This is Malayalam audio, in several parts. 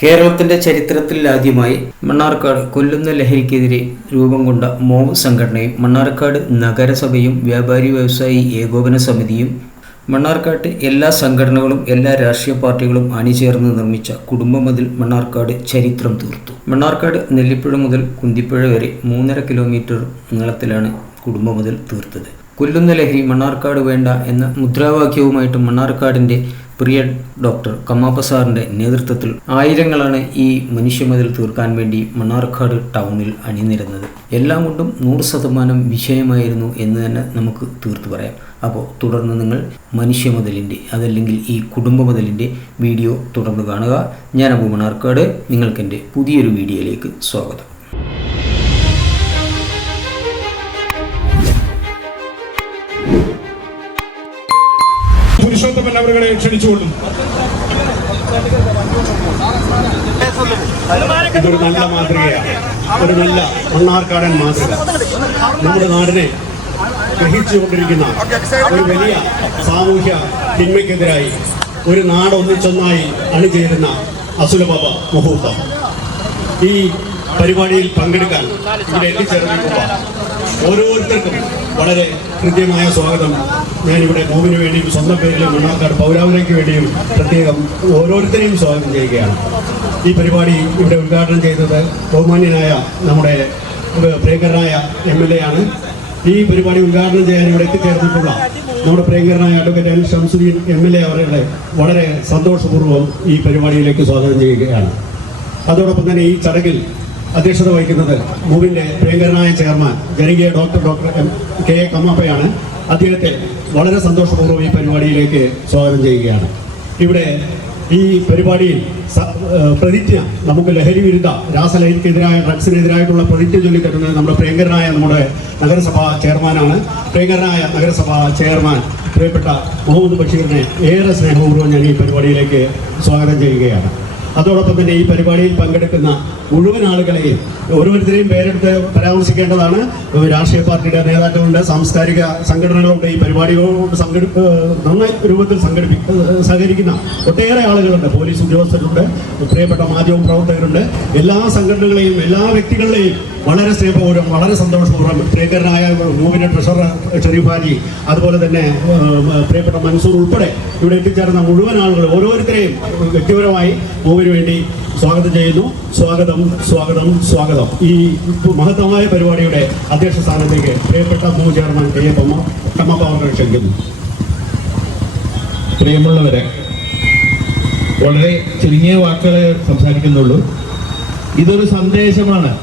കേരളത്തിന്റെ ചരിത്രത്തിൽ ആദ്യമായി മണ്ണാർക്കാട് കൊല്ലുന്ന ലഹരിക്കെതിരെ രൂപം കൊണ്ട മോവ് സംഘടനയും മണ്ണാർക്കാട് നഗരസഭയും വ്യാപാരി വ്യവസായി ഏകോപന സമിതിയും മണ്ണാർക്കാട്ട് എല്ലാ സംഘടനകളും എല്ലാ രാഷ്ട്രീയ പാർട്ടികളും അണിചേർന്ന് നിർമ്മിച്ച കുടുംബമതിൽ മണ്ണാർക്കാട് ചരിത്രം തീർത്തു. മണ്ണാർക്കാട് നെല്ലിപ്പുഴ മുതൽ കുന്തിപ്പുഴ വരെ മൂന്നര കിലോമീറ്റർ നീളത്തിലാണ് കുടുംബമതിൽ തീർത്തത്. കൊല്ലുന്ന ലഹരി മണ്ണാർക്കാട് വേണ്ട എന്ന മുദ്രാവാക്യവുമായിട്ട് മണ്ണാർക്കാടിന്റെ പ്രിയ ഡോക്ടർ കമ്മാപ്പ സാറിന്റെ നേതൃത്വത്തിൽ ആയിരങ്ങളാണ് ഈ മനുഷ്യമതിൽ തീർക്കാൻ വേണ്ടി മണ്ണാർക്കാട് ടൗണിൽ അണിനിരുന്നത്. എല്ലാം കൊണ്ടും നൂറ് ശതമാനം വിജയമായിരുന്നു എന്ന് തന്നെ നമുക്ക് തീർത്തു പറയാം. അപ്പോൾ തുടർന്ന് നിങ്ങൾ മനുഷ്യമതിലിന്റെ അതല്ലെങ്കിൽ ഈ കുടുംബമതിലിന്റെ വീഡിയോ തുടർന്ന് കാണുക. ഞാൻ അബു മണ്ണാർക്കാട് നിങ്ങൾക്കെന്റെ പുതിയൊരു വീഡിയോയിലേക്ക് സ്വാഗതം. പുരുഷോത്തമൻ അവരുടെ ക്ഷണിച്ചുകൊള്ളും. ഇതൊരു നല്ല മാതൃകയാണ്. ഒരു നല്ല മണ്ണാർക്കാടൻ മാതൃക. നമ്മുടെ നാടിനെ ഗ്രഹിച്ചുകൊണ്ടിരിക്കുന്ന ഒരു വലിയ സാമൂഹ്യ തിന്മയ്ക്കെതിരായി ഒരു നാട് ഒന്നിച്ചൊന്നായി അണിചേരുന്ന അസുലബാബ മുഹൂർത്തം. ഈ പരിപാടിയിൽ പങ്കെടുക്കാൻ ഇവിടെ എത്തിച്ചേർന്നിട്ടുള്ള ഓരോരുത്തർക്കും വളരെ കൃത്യമായ സ്വാഗതം. ഞാനിവിടെ ഭൂമിന് വേണ്ടിയും സ്വന്തം പേരിലും മണ്ണാക്കാട് പൗരാവലിക്ക് വേണ്ടിയും പ്രത്യേകം ഓരോരുത്തരെയും സ്വാഗതം ചെയ്യുകയാണ്. ഈ പരിപാടി ഇവിടെ ഉദ്ഘാടനം ചെയ്തത് ബഹുമാന്യനായ നമ്മുടെ പ്രിയങ്കരനായ എം എൽ എ ആണ്. ഈ പരിപാടി ഉദ്ഘാടനം ചെയ്യാൻ ഇവിടെ എത്തിച്ചേർന്നിട്ടുള്ള നമ്മുടെ പ്രിയങ്കരനായ advocate N Shamsuddin M L A അവരുടെ വളരെ സന്തോഷപൂർവം ഈ പരിപാടിയിലേക്ക് സ്വാഗതം ചെയ്യുകയാണ്. അതോടൊപ്പം തന്നെ ഈ ചടങ്ങിൽ അധ്യക്ഷത വഹിക്കുന്നത് മൂവിന്റെ പ്രിയങ്കരനായ ചെയർമാൻ ജനകീയ doctor doctor M K A കമ്മാപ്പയാണ്. അദ്ദേഹത്തെ വളരെ സന്തോഷപൂർവം ഈ പരിപാടിയിലേക്ക് സ്വാഗതം ചെയ്യുകയാണ്. ഇവിടെ ഈ പരിപാടിയിൽ പ്രതിജ്ഞ നമുക്ക് ലഹരി വിരുദ്ധ രാസലഹരിക്കെതിരായ ഡ്രഗ്സിനെതിരായിട്ടുള്ള പ്രതിജ്ഞ ചൊല്ലിത്തരുന്നത് നമ്മുടെ പ്രിയങ്കരനായ നമ്മുടെ നഗരസഭാ ചെയർമാനാണ്. പ്രിയങ്കരനായ നഗരസഭാ ചെയർമാൻ പ്രിയപ്പെട്ട മുഹമ്മദ് ബഷീറിനെ ഏറെ സ്നേഹപൂർവം ഞാൻ ഈ പരിപാടിയിലേക്ക് സ്വാഗതം ചെയ്യുകയാണ്. അതോടൊപ്പം തന്നെ ഈ പരിപാടിയിൽ പങ്കെടുക്കുന്ന മുഴുവൻ ആളുകളെയും ഓരോരുത്തരെയും പേരെടുത്ത് പരാമർശിക്കേണ്ടതാണ്. രാഷ്ട്രീയ പാർട്ടിയുടെ നേതാക്കളുണ്ട് സാംസ്കാരിക സംഘടനകളുണ്ട് ഈ പരിപാടികളോട് സംഘടി നന്നായി രൂപത്തിൽ സംഘടിപ്പി സഹകരിക്കുന്ന ഒട്ടേറെ ആളുകളുണ്ട്. പോലീസ് ഉദ്യോഗസ്ഥരുണ്ട് പ്രിയപ്പെട്ട മാധ്യമ പ്രവർത്തകരുണ്ട്. എല്ലാ സംഘടനകളെയും എല്ലാ വ്യക്തികളെയും വളരെ സ്നേഹപൂർവം വളരെ സന്തോഷപൂർവം പ്രിയങ്കരനായ മൂവിന്റെ ട്രഷറർ ഷെരീഫ് അതുപോലെ തന്നെ പ്രിയപ്പെട്ട മൻസൂർ ഉൾപ്പെടെ ഇവിടെ എത്തിച്ചേർന്ന മുഴുവൻ ആളുകൾ ഓരോരുത്തരെയും വ്യക്തിപരമായി മൂവിന് വേണ്ടി സ്വാഗതം ചെയ്യുന്നു സ്വാഗതം സ്വാഗതം സ്വാഗതം. ഈ മഹത്തമായ പരിപാടിയുടെ അധ്യക്ഷ സ്ഥാനത്തേക്ക് പ്രിയപ്പെട്ട മൂ ചെയർമാൻ കെ എ പമ്മ കമ്മപ്പ അവർക്ക് ക്ഷണിക്കുന്നു. പ്രിയമുള്ളവരെ വളരെ ചുരുങ്ങിയ വാക്കുകളെ സംസാരിക്കുന്നുള്ളൂ. ഇതൊരു സന്ദേശമാണ്.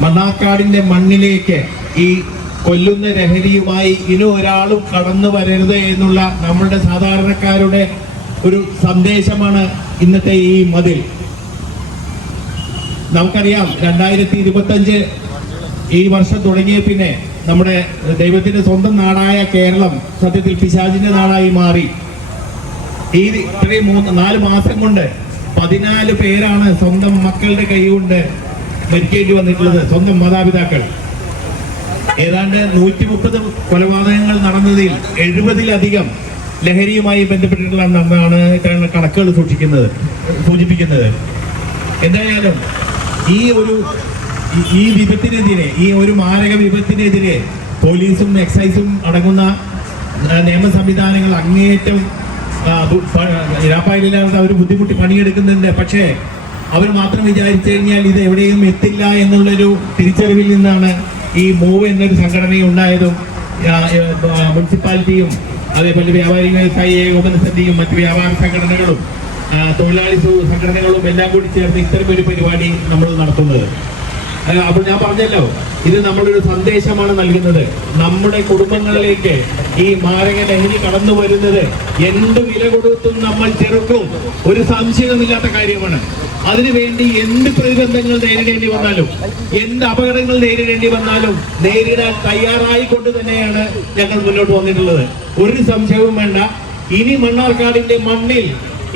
മണ്ണാക്കാടിന്റെ മണ്ണിലേക്ക് ഈ കൊല്ലുന്ന ലഹരിയുമായി ഇനി ഒരാളും കടന്നു വരരുത് എന്നുള്ള നമ്മളുടെ സാധാരണക്കാരുടെ ഒരു സന്ദേശമാണ് ഇന്നത്തെ ഈ മതിൽ. നമുക്കറിയാം രണ്ടായിരത്തി ഇരുപത്തഞ്ച് ഈ വർഷം തുടങ്ങിയ പിന്നെ നമ്മുടെ ദൈവത്തിന്റെ സ്വന്തം നാടായ കേരളം സത്യത്തിൽ പിശാചിന്റെ നാടായി മാറി. ഈ ഇത്രയും മൂന്ന് നാല് മാസം കൊണ്ട് പതിനാല് പേരാണ് സ്വന്തം മക്കളുടെ കൈ കൊണ്ട് മരിക്കേണ്ടി വന്നിട്ടുള്ളത് സ്വന്തം മാതാപിതാക്കൾ. ഏതാണ്ട് നൂറ്റി മുപ്പത് കൊലപാതകങ്ങൾ നടന്നതിൽ എഴുപതിലധികം ലഹരിയുമായി ബന്ധപ്പെട്ടിട്ടുള്ള ബന്ധപ്പെട്ടിട്ടുള്ളതാണ് ഇത്തരം കണക്കുകൾ സൂക്ഷിക്കുന്നത് സൂചിപ്പിക്കുന്നത്. എന്തായാലും ഈ ഒരു ഈ- വിപത്തിനെതിരെ ഈ ഒരു മാരക വിപത്തിനെതിരെ പോലീസും എക്സൈസും അടങ്ങുന്ന നിയമ സംവിധാനങ്ങൾ അങ്ങേയറ്റം ആ, ബു- പ- രാപ്പായിലില്ലാതെ അവർ ബുദ്ധിമുട്ടി പണിയെടുക്കുന്നുണ്ട്. പക്ഷേ അവർ മാത്രം വിചാരിച്ചു കഴിഞ്ഞാൽ ഇത് എവിടെയും എത്തില്ല എന്നുള്ളൊരു തിരിച്ചറിവിൽ നിന്നാണ് ഈ മൂവ് എന്നൊരു സംഘടന ഉണ്ടായതും ആ, ആ, മുനിസിപ്പാലിറ്റിയും അതേപോലെ വ്യാപാരികൾക്കായി വ്യവസായി ഏകോപന സമിതിയും മറ്റ് വ്യാപാര സംഘടനകളും തൊഴിലാളി സംഘടനകളും എല്ലാം കൂടി ചേർന്ന് ഇത്തരം ഒരു പരിപാടി നമ്മൾ നടത്തുന്നത്. അപ്പോൾ ഞാൻ പറഞ്ഞല്ലോ ഇത് നമ്മളൊരു സന്ദേശമാണ് നൽകുന്നത്. നമ്മുടെ കുടുംബങ്ങളിലേക്ക് ഈ മാരക ലഹരി കടന്നു വരുന്നത് എന്ത് വില കൊടുത്തും നമ്മൾ ചെറുക്കും. ഒരു സംശയമില്ലാത്ത കാര്യമാണ്. അതിനുവേണ്ടി എന്ത് പ്രതിബന്ധങ്ങൾ നേരിടേണ്ടി വന്നാലും എന്ത് അപകടങ്ങൾ നേരിടേണ്ടി വന്നാലും നേരിടാൻ തയ്യാറായിക്കൊണ്ട് തന്നെയാണ് ഞങ്ങൾ മുന്നോട്ട് വന്നിട്ടുള്ളത്. ഒരു സംശയവും വേണ്ട. ഇനി മണ്ണാർക്കാടിന്റെ മണ്ണിൽ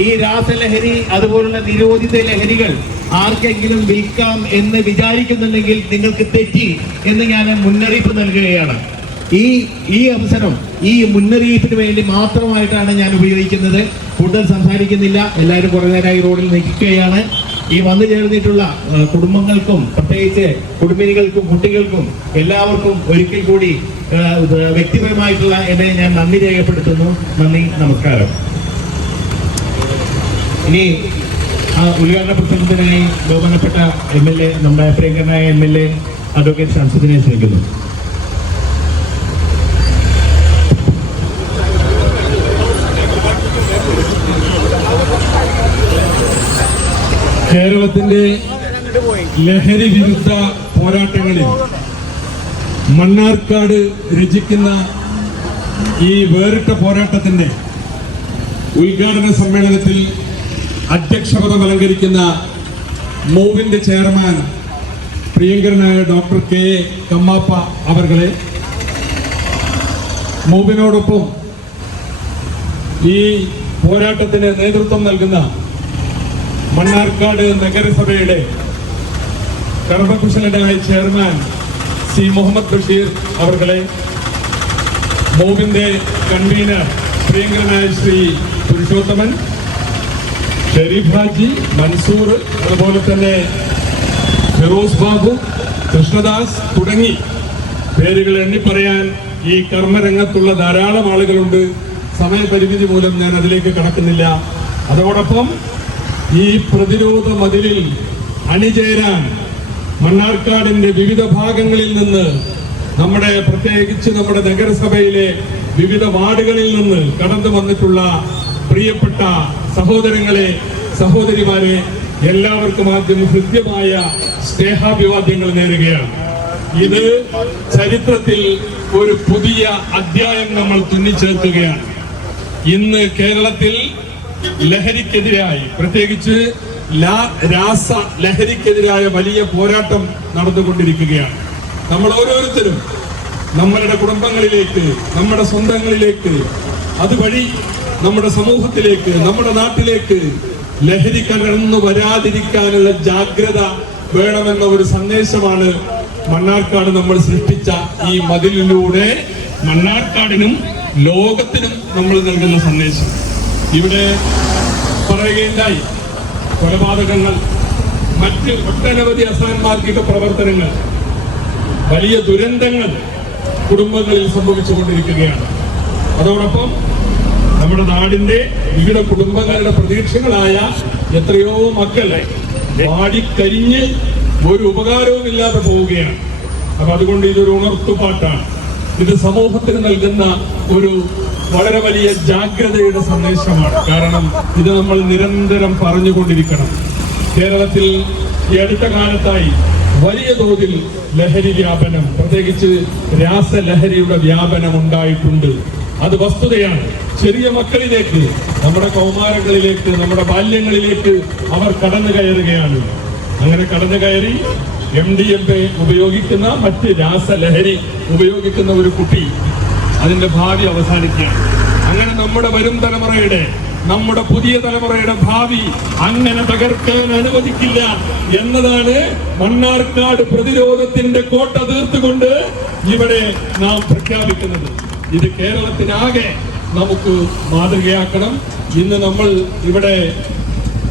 ഈ രാസലഹരി അതുപോലുള്ള നിരോധിത ലഹരികൾ ആർക്കെങ്കിലും വിൽക്കാം എന്ന് വിചാരിക്കുന്നുണ്ടെങ്കിൽ നിങ്ങൾക്ക് തെറ്റി എന്ന് ഞാൻ മുന്നറിയിപ്പ് നൽകുകയാണ്. ഈ ഈ അവസരം ഈ മുന്നറിയിപ്പിന് വേണ്ടി മാത്രമായിട്ടാണ് ഞാൻ ഉപയോഗിക്കുന്നത്. കൂടുതൽ സംസാരിക്കുന്നില്ല. എല്ലാവരും കുറെ നേരമായി റോഡിൽ നിൽക്കുകയാണ്. ഈ വന്നു ചേർന്നിട്ടുള്ള കുടുംബങ്ങൾക്കും പ്രത്യേകിച്ച് കുടുംബിനികൾക്കും കുട്ടികൾക്കും എല്ലാവർക്കും ഒരിക്കൽ കൂടി വ്യക്തിപരമായിട്ടുള്ള എന്നെ ഞാൻ നന്ദി രേഖപ്പെടുത്തുന്നു. നന്ദി നമസ്കാരം. ഇനി ഉദ്ഘാടന പ്രസംഗത്തിനായി ബഹുമാനപ്പെട്ട എം എൽ എ നമ്മുടെ പ്രിയങ്കരനായ എം എൽ എ അഡ്വക്കേറ്റ് ശംസുദിനെ ക്ഷണിക്കുന്നു. കേരളത്തിന്റെ ലഹരി വിരുദ്ധ പോരാട്ടങ്ങളിൽ മണ്ണാർക്കാട് രചിക്കുന്ന ഈ വേറിട്ട പോരാട്ടത്തിന്റെ ഉദ്ഘാടന സമ്മേളനത്തിൽ അധ്യക്ഷപദം അലങ്കരിക്കുന്ന മൂവിന്റെ ചെയർമാൻ പ്രിയങ്കരനായ ഡോക്ടർ കെ എ കമ്മാപ്പ അവർകളെ മൂവിനോടൊപ്പം ഈ പോരാട്ടത്തിന് നേതൃത്വം നൽകുന്ന മണ്ണാർക്കാട് നഗരസഭയുടെ കർമ്മകുശലനായ ചെയർമാൻ സി മുഹമ്മദ് ബഷീർ അവർകളെ മോബിന്റെ കൺവീനർ പ്രിയങ്കരനായ ശ്രീ പുരുഷോത്തമൻ ഷെരീഫ് ഹാജി മൻസൂർ അതുപോലെ തന്നെ ഫിറോസ് ബാബു കൃഷ്ണദാസ് തുടങ്ങി പേരുകൾ എണ്ണി പറയാൻ ഈ കർമ്മരംഗത്തുള്ള ധാരാളം ആളുകളുണ്ട്. സമയപരിമിതി മൂലം ഞാൻ അതിലേക്ക് കടക്കുന്നില്ല. അതോടൊപ്പം ഈ പ്രതിരോധ മതിലിൽ അണിചേരാൻ മണ്ണാർക്കാടിന്റെ വിവിധ ഭാഗങ്ങളിൽ നിന്ന് നമ്മുടെ പ്രത്യേകിച്ച് നമ്മുടെ നഗരസഭയിലെ വിവിധ വാർഡുകളിൽ നിന്ന് കടന്നു വന്നിട്ടുള്ള പ്രിയപ്പെട്ട സഹോദരങ്ങളെ സഹോദരിമാരെ എല്ലാവർക്കും ആദ്യം ഹൃദ്യമായ സ്നേഹാഭിവാദ്യങ്ങൾ നേരുകയാണ്. ഇത് ചരിത്രത്തിൽ ഒരു പുതിയ അധ്യായം നമ്മൾ തുന്നിച്ചേർക്കുകയാണ്. ഇന്ന് കേരളത്തിൽ ലഹരിക്കെതിരായി. പ്രത്യേകിച്ച് രാസ ലഹരിക്കെതിരായ വലിയ പോരാട്ടം നടന്നുകൊണ്ടിരിക്കുകയാണ്. നമ്മൾ ഓരോരുത്തരും നമ്മളുടെ കുടുംബങ്ങളിലേക്ക് നമ്മുടെ സ്വന്തങ്ങളിലേക്ക് അതുവഴി നമ്മുടെ സമൂഹത്തിലേക്ക് നമ്മുടെ നാട്ടിലേക്ക് ലഹരി കലർന്നു വരാതിരിക്കാനുള്ള ജാഗ്രത വേണമെന്ന ഒരു സന്ദേശമാണ് മണ്ണാർക്കാട് നമ്മൾ സൃഷ്ടിച്ച ഈ മതിലിലൂടെ മണ്ണാർക്കാടിനും ലോകത്തിനും നമ്മൾ നൽകുന്ന സന്ദേശം. ഇവിടെ പറയുകയുണ്ടായി. കൊലപാതകങ്ങൾ മറ്റ് ഒട്ടനവധി അസാൻമാർഗിക പ്രവർത്തനങ്ങൾ വലിയ ദുരന്തങ്ങൾ കുടുംബങ്ങളിൽ സംഭവിച്ചുകൊണ്ടിരിക്കുകയാണ്. അതോടൊപ്പം നമ്മുടെ നാടിന്റെ വിവിധ കുടുംബങ്ങളുടെ പ്രതീക്ഷകളായ എത്രയോ മക്കളെ വാടിക്കരിഞ്ഞ് ഒരു ഉപകാരവും ഇല്ലാതെ പോവുകയാണ്. അപ്പൊ അതുകൊണ്ട് ഇതൊരു ഉണർത്തുപാട്ടാണ്. ഇത് സമൂഹത്തിന് നൽകുന്ന ഒരു വളരെ വലിയ ജാഗ്രതയുടെ സന്ദേശമാണ്. കാരണം ഇത് നമ്മൾ നിരന്തരം പറഞ്ഞുകൊണ്ടിരിക്കണം. കേരളത്തിൽ ഈ അടുത്ത കാലത്തായി വലിയ തോതിൽ ലഹരി വ്യാപനം പ്രത്യേകിച്ച് രാസലഹരിയുടെ വ്യാപനം ഉണ്ടായിട്ടുണ്ട്. അത് വസ്തുതയാണ്. ചെറിയ മക്കളിലേക്ക് നമ്മുടെ കൗമാരങ്ങളിലേക്ക് നമ്മുടെ ബാല്യങ്ങളിലേക്ക് അവർ കടന്നു കയറുകയാണ്. അങ്ങനെ കടന്നു കയറി എം ഡി എം എ ഉപയോഗിക്കുന്ന മറ്റ് രാസലഹരി ഉപയോഗിക്കുന്ന ഒരു കുട്ടി അതിന്റെ ഭാവി അവസാനിക്കുകയാണ്. അങ്ങനെ നമ്മുടെ വരും തലമുറയുടെ നമ്മുടെ പുതിയ തലമുറയുടെ ഭാവി അങ്ങനെ തകർക്കാൻ അനുവദിക്കില്ല എന്നതാണ് മണ്ണാർക്കാട് പ്രതിരോധത്തിന്റെ കോട്ട തീർത്തുകൊണ്ട് ഇവിടെ നാം പ്രഖ്യാപിക്കുന്നത്. ഇത് കേരളത്തിനാകെ നമുക്ക് മാതൃകയാക്കണം. ഇന്ന് നമ്മൾ ഇവിടെ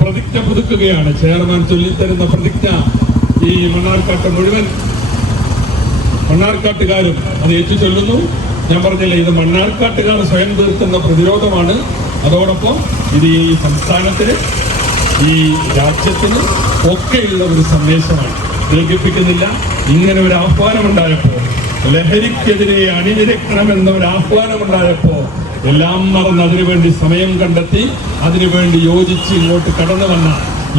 പ്രതിജ്ഞ പുതുക്കുകയാണ്. ചെയർമാൻ ചൊല്ലിത്തരുന്ന പ്രതിജ്ഞ ഈ മണ്ണാർക്കാട്ട് മുഴുവൻ മണ്ണാർക്കാട്ടുകാരും അത് ഏറ്റു ചൊല്ലുന്നു ഞാൻ പറഞ്ഞില്ല ഇത് മണ്ണാർക്കാട്ടുകാർ സ്വയം തീർക്കുന്ന പ്രതിരോധമാണ്. അതോടൊപ്പം ഇത് ഈ സംസ്ഥാനത്തിന് ഈ രാജ്യത്തിന് ഒക്കെയുള്ള ഒരു സന്ദേശമാണ്. ദീർഘിപ്പിക്കുന്നില്ല. ഇങ്ങനെ ഒരു ആഹ്വാനം ആഹ്വാനമുണ്ടായപ്പോൾ ലഹരിക്കെതിരെ അണിനിരക്കണമെന്ന ഒരു ആഹ്വാനമുണ്ടായപ്പോ എല്ലാം മറന്ന് അതിനുവേണ്ടി സമയം കണ്ടെത്തി അതിനുവേണ്ടി യോജിച്ച് ഇങ്ങോട്ട് കടന്നു വന്ന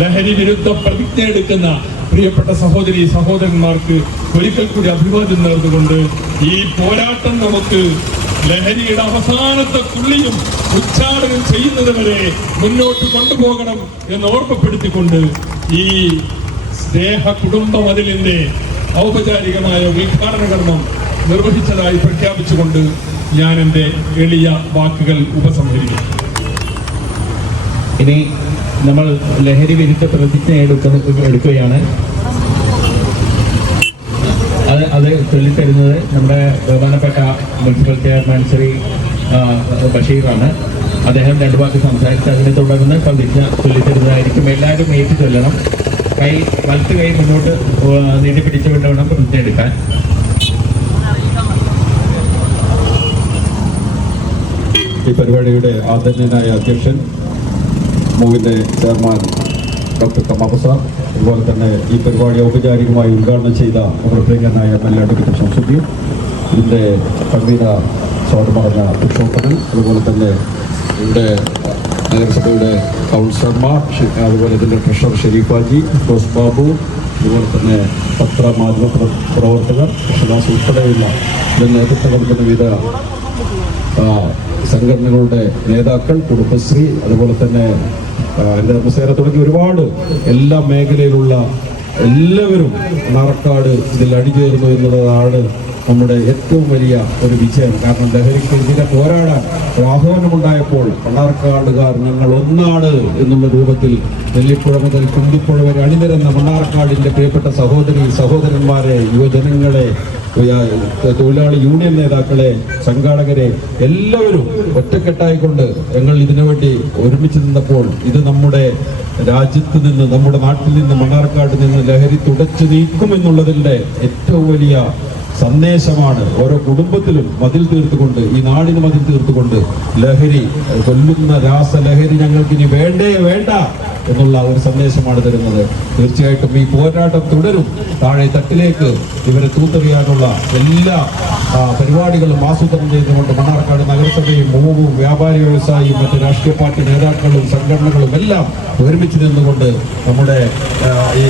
ലഹരി വിരുദ്ധ പ്രതിജ്ഞ എടുക്കുന്ന പ്രിയപ്പെട്ട സഹോദരി സഹോദരന്മാർക്ക് ഒരിക്കൽ കൂടി അഭിവാദ്യം നേർന്നുകൊണ്ട് ഈ പോരാട്ടം നമുക്ക് ലഹരിയുടെ അവസാനത്തെ തുള്ളിയും ഉച്ചാടനം ചെയ്യുന്നത് വരെ മുന്നോട്ട് കൊണ്ടുപോകണം എന്ന് ഓർമ്മപ്പെടുത്തിക്കൊണ്ട് ഈ സ്നേഹ കുടുംബ മതിലിന്റെ ഔപചാരികമായ ഉദ്ഘാടന കർമ്മം നിർവഹിച്ചതായി പ്രഖ്യാപിച്ചുകൊണ്ട് ഞാൻ എന്റെ എളിയ വാക്കുകൾ ഉപസംഹരിക്കും ഇനി നമ്മൾ ലഹരി വിരുദ്ധ പ്രതിജ്ഞ എടുക്കുകയാണ്. അത് അത് ചൊല്ലിത്തരുന്നത് നമ്മുടെ ബഹുമാനപ്പെട്ട മുനിസിപ്പൽ ചെയർമാൻ ശ്രീ ബഷീറാണ്. അദ്ദേഹം രണ്ടു വാക്ക് സംസാരിച്ച് അതിനെ തുടർന്ന് പ്രതിജ്ഞ ചൊല്ലിത്തരുന്നതായിരിക്കും. എല്ലാവരും ഏറ്റു ചൊല്ലണം. കൈ വലത്ത് കൈ മുന്നോട്ട് നീട്ടി പിടിച്ചുകൊണ്ട് വേണം പ്രതിജ്ഞ എടുക്കാൻ. ഈ പരിപാടിയുടെ ആദരണീയനായ അധ്യക്ഷൻ മൂവിന്റെ ചെയർമാൻ ഡോക്ടർ കമാബസ അതുപോലെ തന്നെ ഈ പരിപാടി ഔപചാരികമായി ഉദ്ഘാടനം ചെയ്ത നമ്മുടെ പ്രിയങ്കരനായ എ അഡ്വക്കേറ്റ് ഷംസുദ്ദീൻ ഇതിന്റെ സംഗീത സ്വാഗതം പറഞ്ഞ പുരുഷോത്തമൻ അതുപോലെ തന്നെ ഇവിടെ നഗരസഭയുടെ കൗൺസിലർമാർ അതുപോലെ ഇതിന്റെ ട്രഷറർ ഷെരീഫാജി ജോസ് ബാബു അതുപോലെ തന്നെ പത്ര മാധ്യമ പ്ര- പ്രവർത്തകർ കൃഷ്ണദാസ് ഉൾപ്പെടെയുള്ള ഇതിന്റെ നേതൃത്വം കൊടുക്കുന്ന വിവിധ സംഘടനകളുടെ നേതാക്കൾ കുടുംബശ്രീ അതുപോലെ തന്നെ എന്റെ മുസേര തുടങ്ങി ഒരുപാട് എല്ലാ മേഖലയിലുള്ള എല്ലാവരും നാർക്കാട് ഇതിൽ അണിചേർന്നു എന്നുള്ളതാണ് നമ്മുടെ ഏറ്റവും വലിയ ഒരു വിജയം. കാരണം ലഹരിക്കെതിരെ പോരാടാൻ ഒരു ആഹ്വാനമുണ്ടായപ്പോൾ മണ്ണാർക്കാടുകാർ ഞങ്ങൾ ഒന്നാണ് എന്നുള്ള രൂപത്തിൽ നെല്ലിപ്പുഴ മുതൽ കുന്തിപ്പുഴ വരെ അണിനിരന്ന മണ്ണാർക്കാടിന്റെ പ്രിയപ്പെട്ട സഹോദരി സഹോദരന്മാരെ യുവജനങ്ങളെ തൊഴിലാളി യൂണിയൻ നേതാക്കളെ സംഘാടകരെ എല്ലാവരും ഒറ്റക്കെട്ടായിക്കൊണ്ട് ഞങ്ങൾ ഇതിനുവേണ്ടി ഒരുമിച്ച് നിന്നപ്പോൾ ഇത് നമ്മുടെ രാജ്യത്ത് നിന്ന് നമ്മുടെ നാട്ടിൽ നിന്ന് മണ്ണാർക്കാട് നിന്ന് ലഹരി തുടച്ചു നീക്കുമെന്നുള്ളതിന്റെ ഏറ്റവും വലിയ സന്ദേശമാണ് ഓരോ കുടുംബത്തിലും മതിൽ തീർത്തുകൊണ്ട് ഈ നാടിന് മതിൽ തീർത്തുകൊണ്ട് ലഹരി കൊല്ലുന്ന രാസലഹരി ഞങ്ങൾക്ക് ഇനി വേണ്ടേ വേണ്ട എന്നുള്ള ഒരു സന്ദേശമാണ് തരുന്നത്. തീർച്ചയായിട്ടും ഈ പോരാട്ടം തുടരും. താഴെ തട്ടിലേക്ക് ഇവരെ തൂത്തെറിയാനുള്ള എല്ലാ പരിപാടികളും ആസൂത്രണം ചെയ്തുകൊണ്ട് മണ്ണാർക്കാട് നഗരസഭയും മൂവും വ്യാപാരി വ്യവസായിയും മറ്റ് രാഷ്ട്രീയ പാർട്ടി നേതാക്കളും സംഘടനകളും എല്ലാം ഒരുമിച്ച് നിന്നുകൊണ്ട് നമ്മുടെ ഈ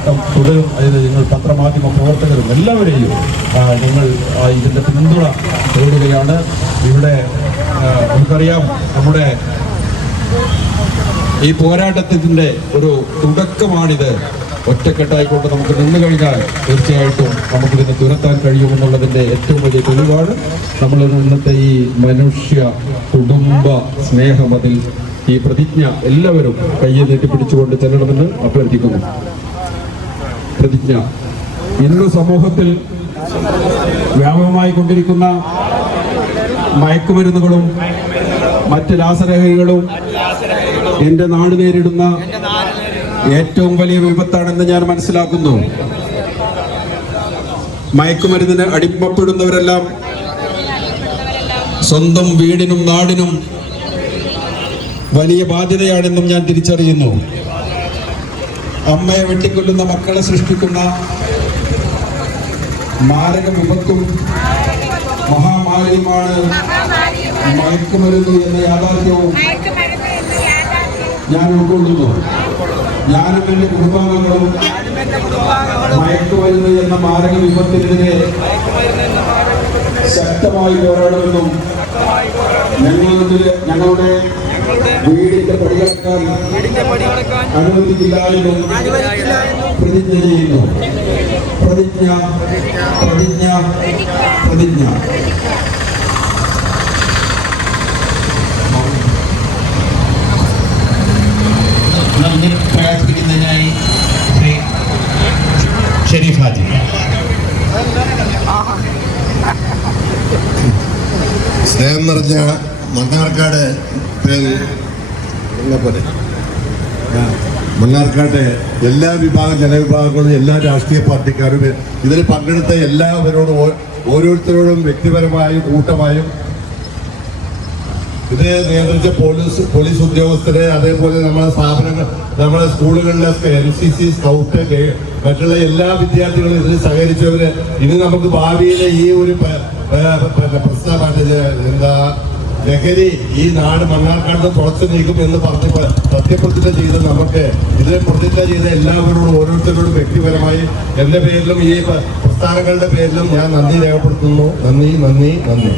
പോരാട്ടം തുടരും. അതിന് നിങ്ങൾ പത്രമാധ്യമ പ്രവർത്തകരും എല്ലാവരെയും നിങ്ങൾ ഇതിന്റെ പിന്തുണ തേടുകയാണ്. ഇവിടെ നമുക്കറിയാം നമ്മുടെ ഈ പോരാട്ടത്തിന്റെ ഒരു തുടക്കമാണിത്. ഒറ്റക്കെട്ടായിക്കൊണ്ട് നമുക്ക് നിന്നു കഴിഞ്ഞാൽ തീർച്ചയായിട്ടും നമുക്കിതിനെ തുരത്താൻ കഴിയുമെന്നുള്ളതിന്റെ ഏറ്റവും വലിയ തെളിവാണ്. നമ്മൾ ഇന്നത്തെ ഈ മനുഷ്യ കുടുംബ സ്നേഹമതിൽ ഈ പ്രതിജ്ഞ എല്ലാവരും കയ്യെ നീട്ടിപ്പിടിച്ചുകൊണ്ട് ചെല്ലണമെന്ന് അഭ്യർത്ഥിക്കുന്നു. പ്രതിജ്ഞ ഇന്ന് സമൂഹത്തിൽ വ്യാപകമായി കൊണ്ടിരിക്കുന്ന മയക്കുമരുന്നുകളും മറ്റ് രാസരേഖകളും എന്റെ നാട് നേരിടുന്ന ഏറ്റവും വലിയ വിപത്താണെന്ന് ഞാൻ മനസ്സിലാക്കുന്നു. മയക്കുമരുന്നിന് അടിമപ്പെടുന്നവരെല്ലാം സ്വന്തം വീടിനും നാടിനും വലിയ ബാധ്യതയാണെന്നും ഞാൻ തിരിച്ചറിയുന്നു. അമ്മയെ വെട്ടിക്കൊല്ലുന്ന മക്കളെ സൃഷ്ടിക്കുന്ന മാരക വിപത്തും മഹാമാരിയുമാണ് മയക്കുമരുന്ന് എന്ന യാഥാർത്ഥ്യവും ഞാൻ ഉൾക്കൊള്ളുന്നു. ഞാനും എന്റെ കുടുംബാംഗങ്ങളും മയക്കുമരുന്ന് എന്ന മാരക വിപത്തിനെതിരെ ശക്തമായി പോരാടുമെന്നും ഞങ്ങളുടെ ഞങ്ങളുടെ വീടിന്റെ പടികളക്കാൻ അനുവദിക്കില്ല എന്നും പ്രതിജ്ഞ ചെയ്യുന്നു. പ്രതിജ്ഞ പ്രതിജ്ഞ പ്രതിജ്ഞ. നന്ദി. പ്രകാശിപ്പിക്കുന്നതിനായി ശ്രീ ഷെരീഫ് ഹാജി സ്നേഹം നിറഞ്ഞ മണ്ണാർക്കാട് മണ്ണാർക്കാട്ടെ എല്ലാ വിഭാഗം ജനവിഭാഗങ്ങളും എല്ലാ രാഷ്ട്രീയ പാർട്ടിക്കാരും ഇതിൽ പങ്കെടുത്ത എല്ലാവരോടും ഓരോരുത്തരോടും വ്യക്തിപരമായും കൂട്ടമായും ഇത് നിയന്ത്രിച്ച പോലീസ് പോലീസ് ഉദ്യോഗസ്ഥരെ അതേപോലെ നമ്മുടെ സ്ഥാപനങ്ങൾ നമ്മുടെ സ്കൂളുകളിലൊക്കെ എൻ സി സി സ്കൗട്ട് മറ്റുള്ള എല്ലാ വിദ്യാർത്ഥികളും ഇതിൽ സഹകരിച്ചവര്. ഇനി നമുക്ക് ഭാവിയിലെ ഈ ഒരു പ്രശ്നമായിട്ട് എന്താ ലഹരി ഈ നാട് മണ്ണാർക്കാട് തുറച്ചു നീക്കും എന്ന് പറഞ്ഞ് സത്യപ്രതിജ്ഞ ചെയ്ത് നമുക്ക് ഇതിനെ പ്രതിജ്ഞ ചെയ്ത എല്ലാവരോടും ഓരോരുത്തരോടും വ്യക്തിപരമായി എന്റെ പേരിലും ഈ പ്രസ്ഥാനങ്ങളുടെ പേരിലും ഞാൻ നന്ദി രേഖപ്പെടുത്തുന്നു. നന്ദി നന്ദി നന്ദി.